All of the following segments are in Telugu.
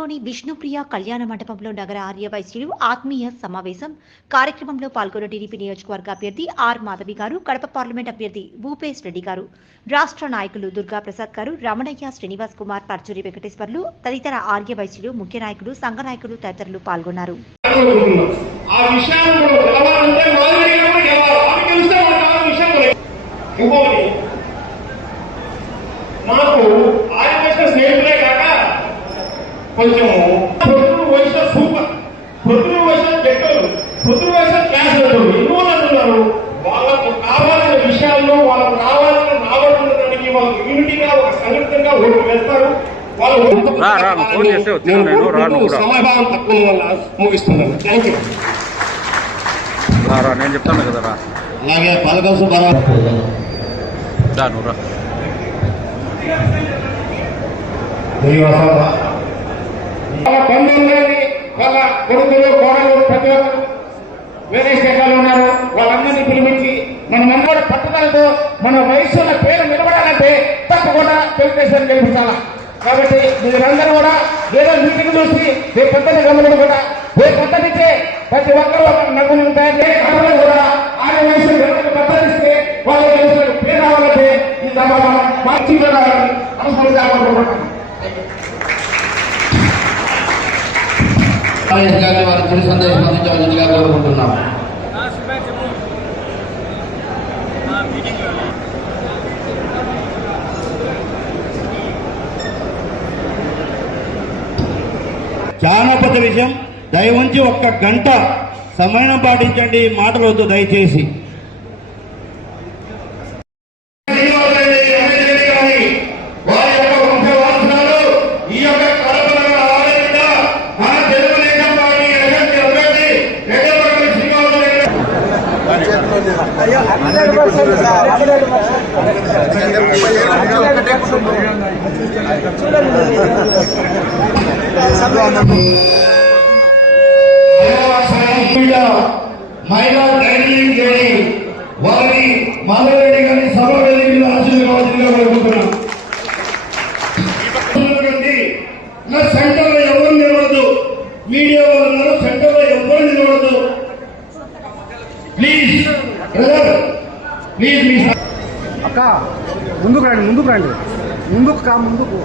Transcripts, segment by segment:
నగరంలోని విష్ణుప్రియ కళ్యాణ మండపంలో నగర ఆర్య వైశ్యులు ఆత్మీయ సమావేశం. కార్యక్రమంలో పాల్గొన్న టీడీపీ నియోజకవర్గ అభ్యర్థి ఆర్ మాధవి గారు కడప పార్లమెంట్ అభ్యర్థి భూపేష్ రెడ్డి గారు రాష్ట్ర నాయకులు దుర్గా ప్రసాద్ గారు రమణయ్య శ్రీనివాస్ కుమార్ పర్చూరి వెంకటేశ్వర్లు తదితర ఆర్య వైశ్యులు ముఖ్య నాయకులు సంఘ నాయకులు తదితరులు పాల్గొన్నారు. ఆ కొంచెం పొద్దున వయసు సూపర్. పొద్దున వయసు జక్కలు పొద్దున వయసు క్లాస్ ఎన్నో అంటున్నారు వాళ్ళకు కావాల్సిన విషయాల్లో వాళ్ళకు కావాల్సిన రాబడుతుండడానికి వాళ్ళకు యూనిటీగా ఒక సంఘటనగా ఓటు వేస్తారు. వాళ్ళు వచ్చాను. సమయభావం తక్కువ వల్ల ముగిస్తున్నాను. థ్యాంక్ యూ రా నేను చెప్తాను కదా రా. అలాగే పలకం సుబ్బారావు రా నువ్వు రా వాళ్ళ బంధువులని వాళ్ళ కొడుకులు కోడలు ప్రతి వేరే స్టేషన్లో ఉన్నారు. వాళ్ళందరినీ పిలిపించి మనం అందరూ పట్టుదలతో మన వయసున్న పేరు నిలబడాలంటే తప్పకుండా తెలుగుదేశం గెలిపించాలా. కాబట్టి మీరందరూ కూడా ఏదో మీటింగ్ చూసి రేపు పొద్దున్న గమనించడం కూడా రేపు పొద్దునిచ్చే ప్రతి ఒక్కరు ఒక నవ్వులు ఉంటాయంటే అందరూ కూడా ఆయన వయసు గమనించి వాళ్ళ వాళ్ళు పేరు రావాలంటే ఈ సభ మంచిగా రావాలని అనుసరించాలనుకుంటున్నాను గారిని వారి సందేశం అందించవలసిందిగా కోరుకుంటున్నాం. చాలా పెద్ద విషయం దయవుంచి ఒక్క గంట సమయం పాటించండి మాటలు వద్దు దయచేసి. మహిళా ట్రైనింగ్ చేసి వారిని ప్లీజ్ మీ అక్క ముందుకు రండి ముందుకు రండి. ముందుకు కా ముందుకు.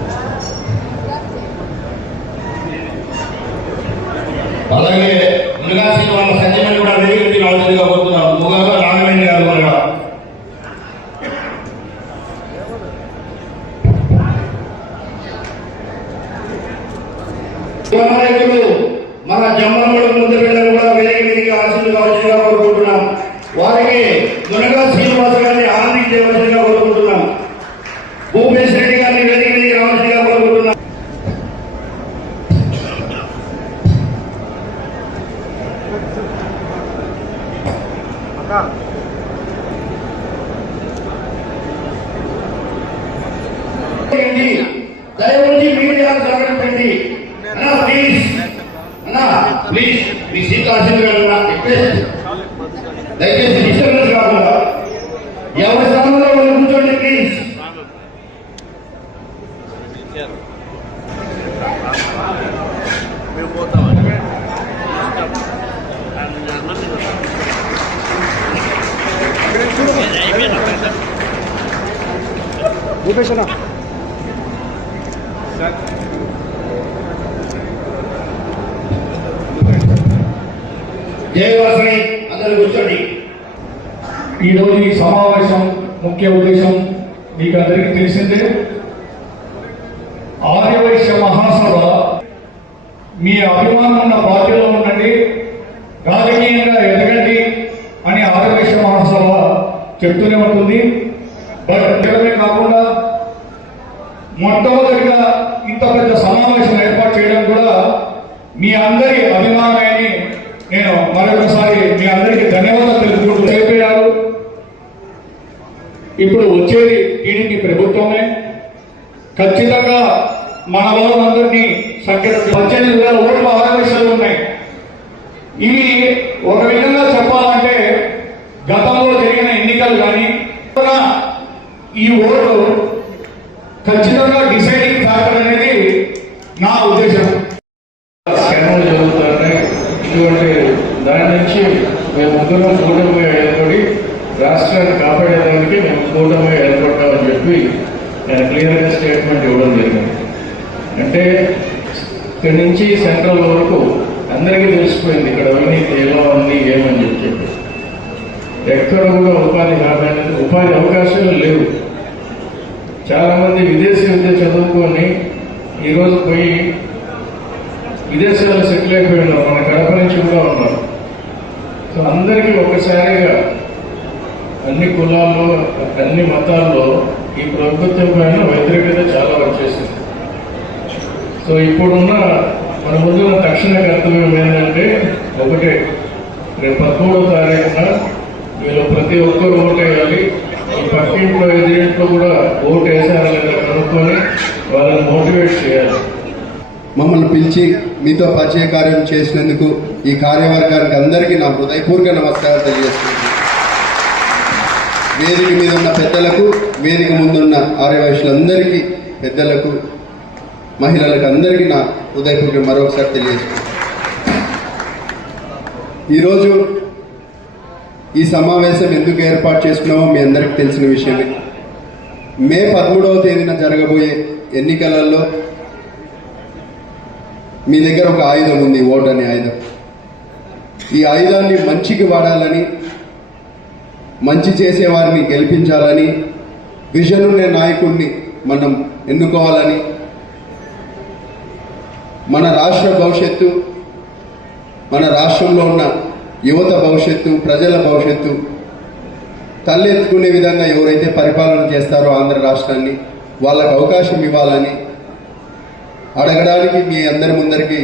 అలాగే మునగాసి వాళ్ళ సత్యమని కూడా వేదికకి రావాల్సిందిగా కోరుతున్నాం ముగగా నాగవేణి గారు కూడా మన జమ్మనుడు ముందు పిల్లలు కూడా వేదిక మీదకి ఆశలు కోరుకుంటున్నాం. వారికి మునగా శ్రీనివాస గారిని ఆనందించవలసిందిగా కోరుకుంటున్నాం. భూపేశ్ రెడ్డి గారిని వేదిక మీదకి రావాల్సిందిగా కోరుకుంటున్నాం. అక్క చేయండి దయవుంచి మీడియా సహకరించండి అన్నా ప్లీజ్ అన్నా ప్లీజ్ మీ సీట్ ఆశీర్వాదం రిక్వెస్ట్ దయచేసి డిస్టర్బెన్స్ కాకుండా ఎవరి స్థానంలో వాళ్ళు కూర్చోండి ప్లీజ్ భూపేశన జయవాసని అందరూ కూర్చోండి. ఈ ఈ సమావేశం ముఖ్య ఉద్దేశం మీకు అందరికీ తెలిసిందే. ఆర్యవైశ్య మహాసభ మీ అభిమానం ఉన్న పార్టీలో ఉండండి రాజకీయంగా ఎదగండి అని ఆర్యవైశ్య మహాసభ చెప్తూనే ఉంటుంది. బట్ ఇవ్వడమే కాకుండా మొట్టమొదటిగా ఇంత పెద్ద సమావేశం ఏర్పాటు చేయడం కూడా మీ అందరి అభిమానమని నేను మరొకసారి వచ్చేది టీడీపీ ప్రభుత్వమే. ఖచ్చితంగా మన వాళ్ళందరినీ సంఖ్య పద్దెనిమిది వేల ఓట్లు ఆరవేశాలు ఉన్నాయి. ఇవి ఒక విధంగా చెప్పాలంటే గతంలో జరిగిన ఎన్నికలు కానీ ఈ ఓటు ఖచ్చితంగా డిసైడింగ్ ఫ్యాక్టర్ అనేది నా ఉద్దేశం. స్కాన్లు ఇటువంటి దాని నుంచి మేము ముందుగా రాష్ట్రాన్ని కాపాడేదానికి మేము కూటమి ఏర్పడ్డామని చెప్పి నేను క్లియర్గా స్టేట్మెంట్ ఇవ్వడం జరిగింది. అంటే ఇక్కడి నుంచి సెంట్రల్ వరకు అందరికీ తెలిసిపోయింది ఇక్కడ అవినీతి ఎలా ఉంది ఏమని చెప్పి. ఎక్కడ కూడా ఉపాధి కాదని ఉపాధి అవకాశాలు లేవు. చాలామంది విదేశీ విద్య చదువుకొని ఈరోజు పోయి విదేశాల్లో సెటిల్ అయిపోయి ఉన్నారు. మన కడప నుంచి కూడా ఉన్నారు. సో అందరికీ ఒక్కసారిగా అన్ని కులాల్లో అన్ని మతాల్లో ఈ ప్రభుత్వం పైన వ్యతిరేకత చాలా వచ్చేసింది. సో ఇప్పుడున్న మన ముందున్న తక్షణ కర్తవ్యం ఏంటంటే ఒకటే. రేపు పదమూడవ తారీఖున వీళ్ళు ప్రతి ఒక్కరు ఓటు వేయాలి. ఈ పక్కింట్లో ఎదిరింట్లో కూడా ఓటు వేసారా లేదా కనుక్కొని వాళ్ళని మోటివేట్ చేయాలి. మమ్మల్ని పిలిచి మీతో పరిచయ కార్యం చేసినందుకు ఈ కార్యవర్గానికి అందరికీ నా హృదయపూర్వక నమస్కారం తెలియజేస్తున్నాను. వేదిక మీద ఉన్న పెద్దలకు వేదిక ముందున్న ఆర్యవయసులందరికీ పెద్దలకు మహిళలకు అందరికీ నా హృదయపూర్వక మరొకసారి తెలియజేస్తున్నాను. ఈరోజు ఈ సమావేశం ఎందుకు ఏర్పాటు చేసుకున్నామో మీ అందరికీ తెలిసిన విషయమే. మే పదమూడవ తేదీన జరగబోయే ఎన్నికలలో మీ దగ్గర ఒక ఆయుధం ఉంది ఓట్ అనే ఆయుధం. ఈ ఆయుధాన్ని మంచికి వాడాలని మంచి చేసే వారిని గెలిపించాలని విజన్ ఉండే నాయకుడిని మనం ఎన్నుకోవాలని మన రాష్ట్ర భవిష్యత్తు మన రాష్ట్రంలో ఉన్న యువత భవిష్యత్తు ప్రజల భవిష్యత్తు తలెత్తుకునే విధంగా ఎవరైతే పరిపాలన చేస్తారో ఆంధ్ర రాష్ట్రాన్ని వాళ్ళకు అవకాశం ఇవ్వాలని అడగడానికి మీ అందరి ముందరికి